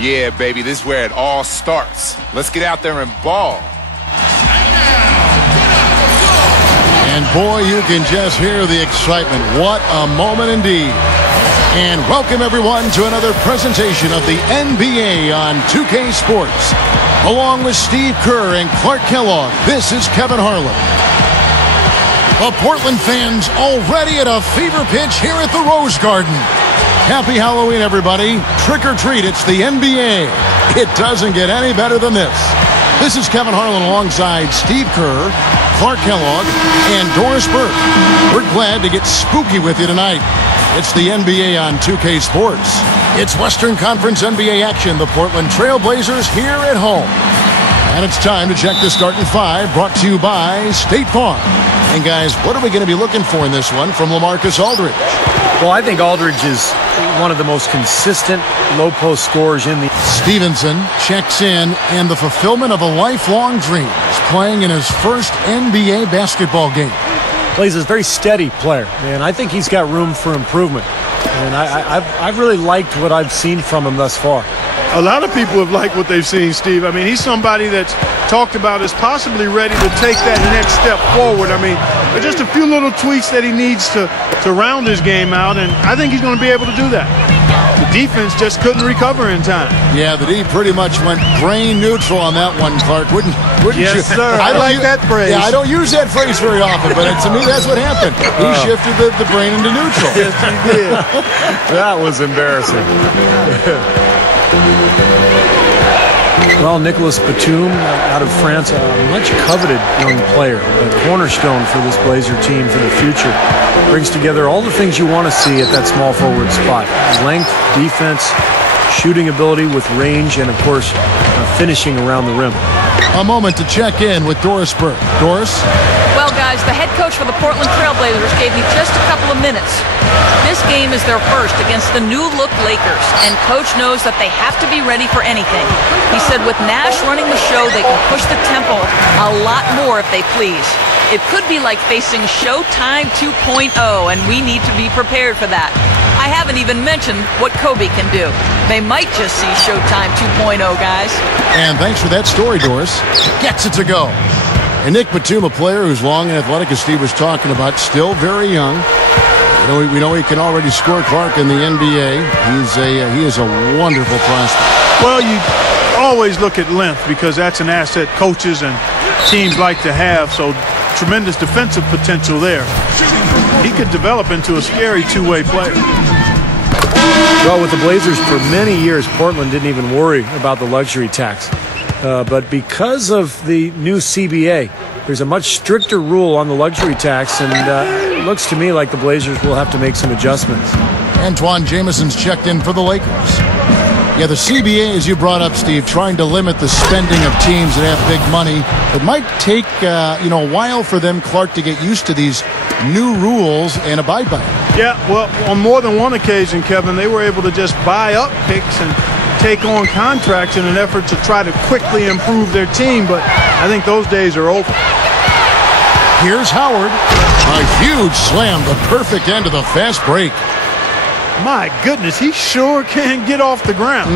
Yeah, baby, this is where it all starts. Let's get out there and ball. And boy, you can just hear the excitement. What a moment indeed. And welcome everyone to another presentation of the NBA on 2K Sports. Along with Steve Kerr and Clark Kellogg, this is Kevin Harlan. The Portland fans already at a fever pitch here at the Rose Garden. Happy Halloween, everybody. Trick or treat, it's the NBA. It doesn't get any better than this. This is Kevin Harlan alongside Steve Kerr, Clark Kellogg, and Doris Burke. We're glad to get spooky with you tonight. It's the NBA on 2K Sports. It's Western Conference NBA action. The Portland Trail Blazers here at home. And it's time to check the starting five, brought to you by State Farm. And guys, what are we going to be looking for in this one from LaMarcus Aldridge? Well, I think Aldridge is one of the most consistent low-post scorers in the... Stevenson checks in, and the fulfillment of a lifelong dream is playing in his first NBA basketball game. Plays a very steady player, and I think he's got room for improvement. And I've really liked what I've seen from him thus far. A lot of people have liked what they've seen, Steve. I mean, he's somebody that's talked about as possibly ready to take that next step forward. I mean, there's just a few little tweaks that he needs to round his game out, and I think he's going to be able to do that. The defense just couldn't recover in time. Yeah, the D pretty much went brain neutral on that one, Clark. Wouldn't yes, you? Yes, sir. I like that phrase. Yeah, I don't use that phrase very often, but to me, that's what happened. He shifted the brain into neutral. Yes, he did. That was embarrassing. Well, Nicolas Batum out of France, a much coveted young player, a cornerstone for this Blazer team for the future. Brings together all the things you want to see at that small forward spot. Length, defense, shooting ability with range, and of course, finishing around the rim. A moment to check in with Doris Burke. Doris? Well, guys, the head coach for the Portland Trail Blazers gave me just a couple of minutes. This game is their first against the new-look Lakers, and Coach knows that they have to be ready for anything. He said with Nash running the show, they can push the tempo a lot more if they please. It could be like facing Showtime 2.0, and we need to be prepared for that. I haven't even mentioned what Kobe can do. They might just see Showtime 2.0, guys. And thanks for that story, Doris. Gets it to go. And Nick Batum, a player who's long and athletic, as Steve was talking about, still very young. We know he can already score, Clark, in the NBA. He is a wonderful prospect. Well, you always look at length because that's an asset coaches and teams like to have, so tremendous defensive potential there. He could develop into a scary two-way player. Well, with the Blazers for many years, Portland didn't even worry about the luxury tax. But because of the new CBA, there's a much stricter rule on the luxury tax, and it looks to me like the Blazers will have to make some adjustments. Antoine Jameson's checked in for the Lakers. Yeah, the CBA, as you brought up, Steve, trying to limit the spending of teams that have big money. It might take a while for them, Clark, to get used to these new rules and abide by them. Yeah, well, on more than one occasion, Kevin, they were able to just buy up picks and take on contracts in an effort to try to quickly improve their team, but I think those days are over. Here's Howard. A huge slam, the perfect end of the fast break. My goodness, he sure can get off the ground.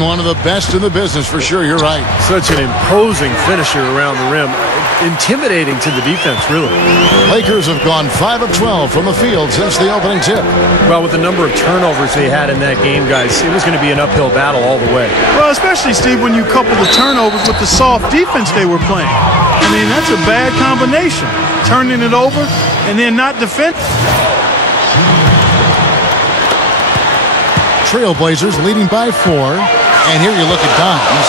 One of the best in the business, for sure. You're right. Such an imposing finisher around the rim. Intimidating to the defense, really. Lakers have gone 5 of 12 from the field since the opening tip. Well, with the number of turnovers they had in that game, guys, it was going to be an uphill battle all the way. Well, especially, Steve, when you couple the turnovers with the soft defense they were playing. I mean, that's a bad combination. Turning it over and then not defending. Trailblazers leading by 4. And here you look at Dimes.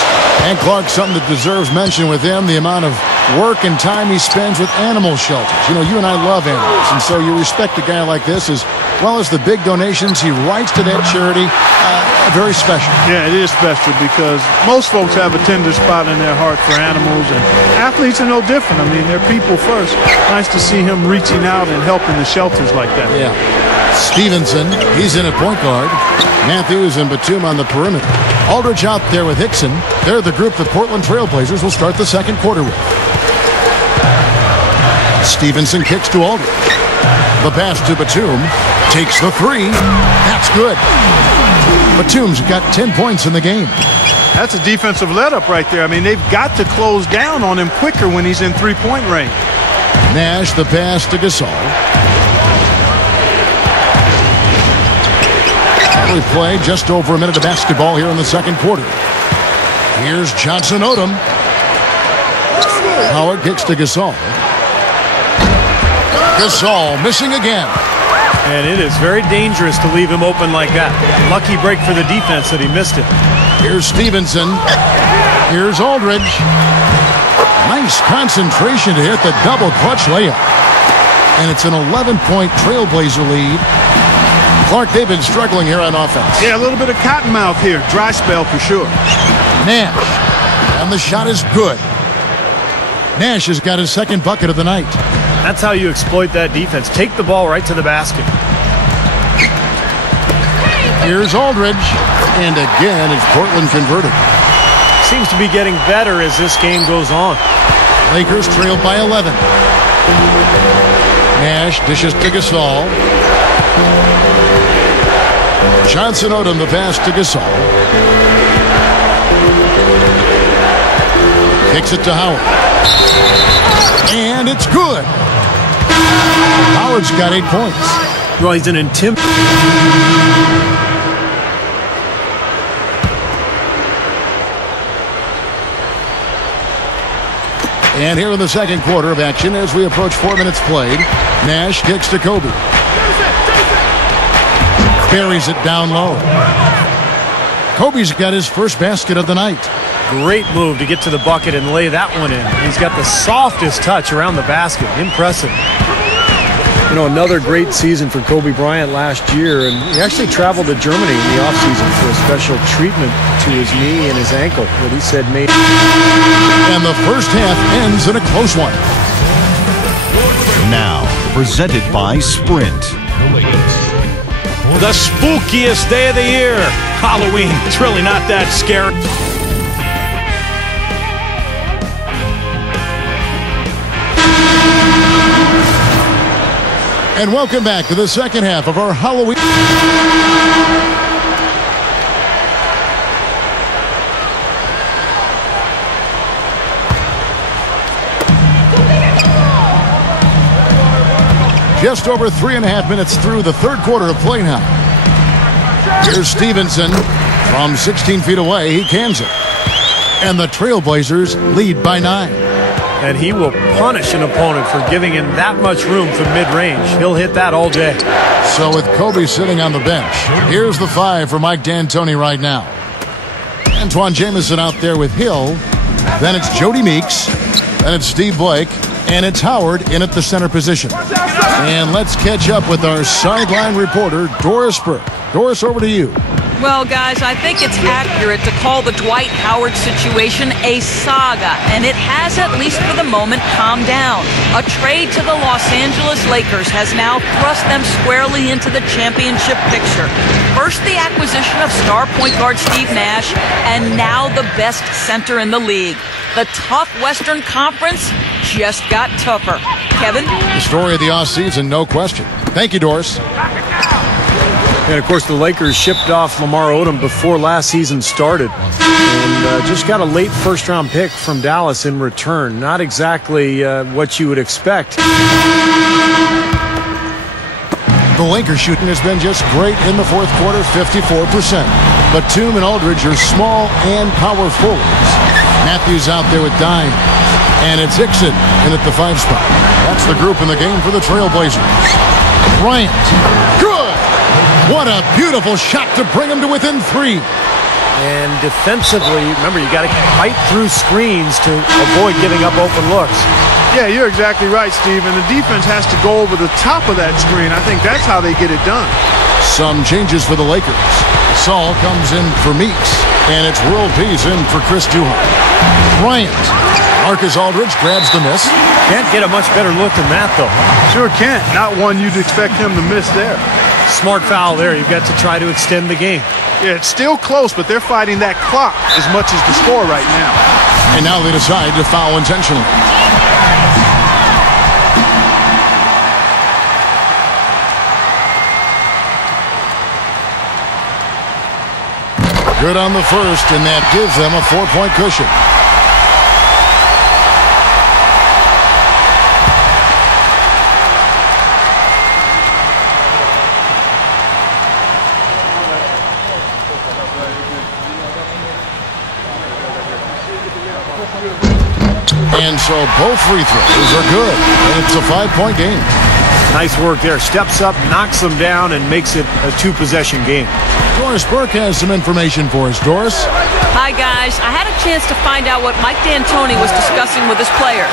And Clark, something that deserves mention with him, the amount of work and time he spends with animal shelters. You know, you and I love animals, and so you respect a guy like this as well as the big donations he writes to that charity. Very special. Yeah, it is special because most folks have a tender spot in their heart for animals, and athletes are no different. I mean, they're people first. Nice to see him reaching out and helping the shelters like that. Yeah. Stevenson, he's in at point guard. Matthews and Batum on the perimeter. Aldridge out there with Hickson. They're the group the Portland Trailblazers will start the second quarter with. Stevenson kicks to Aldridge. The pass to Batum. Takes the three. That's good. Batum's got 10 points in the game. That's a defensive let-up right there. I mean, they've got to close down on him quicker when he's in three-point range. Nash the pass to Gasol. We play just over a minute of basketball here in the second quarter. Here's Johnson Odom. Howard kicks to Gasol. Gasol missing again. And it is very dangerous to leave him open like that. Lucky break for the defense that he missed it. Here's Stevenson. Here's Aldridge. Nice concentration to hit the double clutch layup. And it's an 11-point Trailblazer lead. Clark, they've been struggling here on offense. Yeah, a little bit of cottonmouth here. Dry spell for sure. Nash. And the shot is good. Nash has got his second bucket of the night. That's how you exploit that defense. Take the ball right to the basket. Here's Aldridge. And again, it's Portland converted. Seems to be getting better as this game goes on. Lakers trailed by 11. Nash dishes to Gasol. Johnson Odom the pass to Gasol. Kicks it to Howard. And it's good. Howard's got 8 points. Well, he's an intimidating. And here in the second quarter of action, as we approach 4 minutes played, Nash kicks to Kobe. Buries it down low. Kobe's got his first basket of the night. Great move to get to the bucket and lay that one in. He's got the softest touch around the basket. Impressive. You know, another great season for Kobe Bryant last year, and he actually traveled to Germany in the offseason for a special treatment to his knee and his ankle that he said made. And the first half ends in a close one. Now, presented by Sprint. The spookiest day of the year, Halloween. It's really not that scary. And welcome back to the second half of our Halloween. Just over 3.5 minutes through the third quarter of play now. Here's Stevenson from 16 feet away. He cans it. And the Trailblazers lead by 9. And he will punish an opponent for giving him that much room from mid-range. He'll hit that all day. So with Kobe sitting on the bench, here's the 5 for Mike D'Antoni right now. Antoine Jamison out there with Hill. Then it's Jody Meeks. Then it's Steve Blake. And it's Howard in at the center position. And let's catch up with our sideline reporter, Doris Burke. Doris, over to you. Well, guys, I think it's accurate to call the Dwight Howard situation a saga, and it has, at least for the moment, calmed down. A trade to the Los Angeles Lakers has now thrust them squarely into the championship picture. First, the acquisition of star point guard Steve Nash, and now the best center in the league. The tough Western Conference just got tougher. Kevin? The story of the offseason, no question. Thank you, Doris. And, of course, the Lakers shipped off Lamar Odom before last season started. And just got a late first-round pick from Dallas in return. Not exactly what you would expect. The Lakers shooting has been just great in the fourth quarter, 54%. Batum and Aldridge are small and power forwards. Matthews out there with Dime. And it's Hickson in at the 5 spot. That's the group in the game for the Trailblazers. Bryant. Good! What a beautiful shot to bring him to within 3. And defensively, remember, you got to fight through screens to avoid giving up open looks. Yeah, you're exactly right, Steve. And the defense has to go over the top of that screen. I think that's how they get it done. Some changes for the Lakers. Saul comes in for Meeks. And it's World Peace in for Chris Duhon. Bryant. Marcus Aldridge grabs the miss. Can't get a much better look than that, though. Sure can't. Not one you'd expect him to miss there. Smart foul there. You've got to try to extend the game. Yeah, it's still close, but they're fighting that clock as much as the score right now. And now they decide to foul intentionally. Good on the first, and that gives them a 4-point cushion. And so both free throws are good, and it's a 5-point game. Nice work there. Steps up, knocks them down, and makes it a 2-possession game. Doris Burke has some information for us. Doris? Hi, guys. I had a chance to find out what Mike D'Antoni was discussing with his players.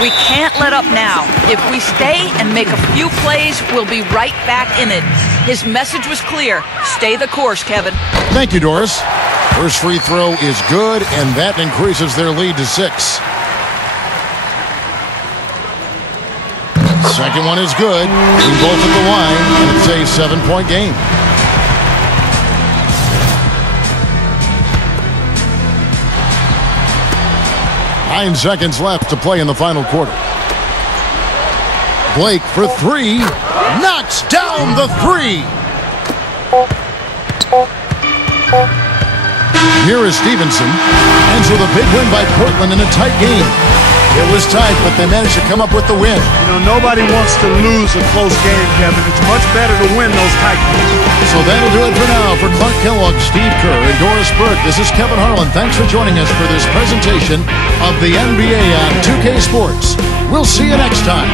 We can't let up now. If we stay and make a few plays, we'll be right back in it. His message was clear. Stay the course, Kevin. Thank you, Doris. First free throw is good, and that increases their lead to 6. Second one is good. We both at the line, and it's a 7-point game. Nine seconds left to play in the final quarter. Blake for 3. Knocks down the 3. Here is Stevenson. Ends with a big win by Portland in a tight game. It was tight, but they managed to come up with the win. You know, nobody wants to lose a close game, Kevin. It's much better to win those tight games. So that'll do it for now. For Clark Kellogg, Steve Kerr, and Doris Burke, this is Kevin Harlan. Thanks for joining us for this presentation of the NBA on 2K Sports. We'll see you next time.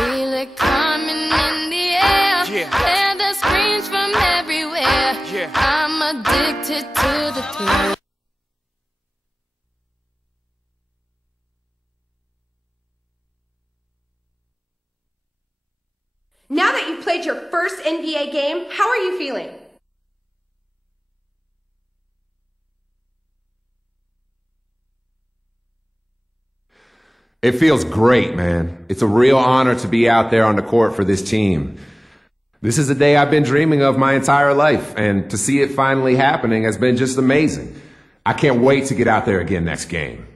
Feel it coming in the air. Hear the screams from everywhere. I'm addicted to the thrill. Now that you've played your first NBA game, how are you feeling? It feels great, man. It's a real honor to be out there on the court for this team. This is a day I've been dreaming of my entire life, and to see it finally happening has been just amazing. I can't wait to get out there again next game.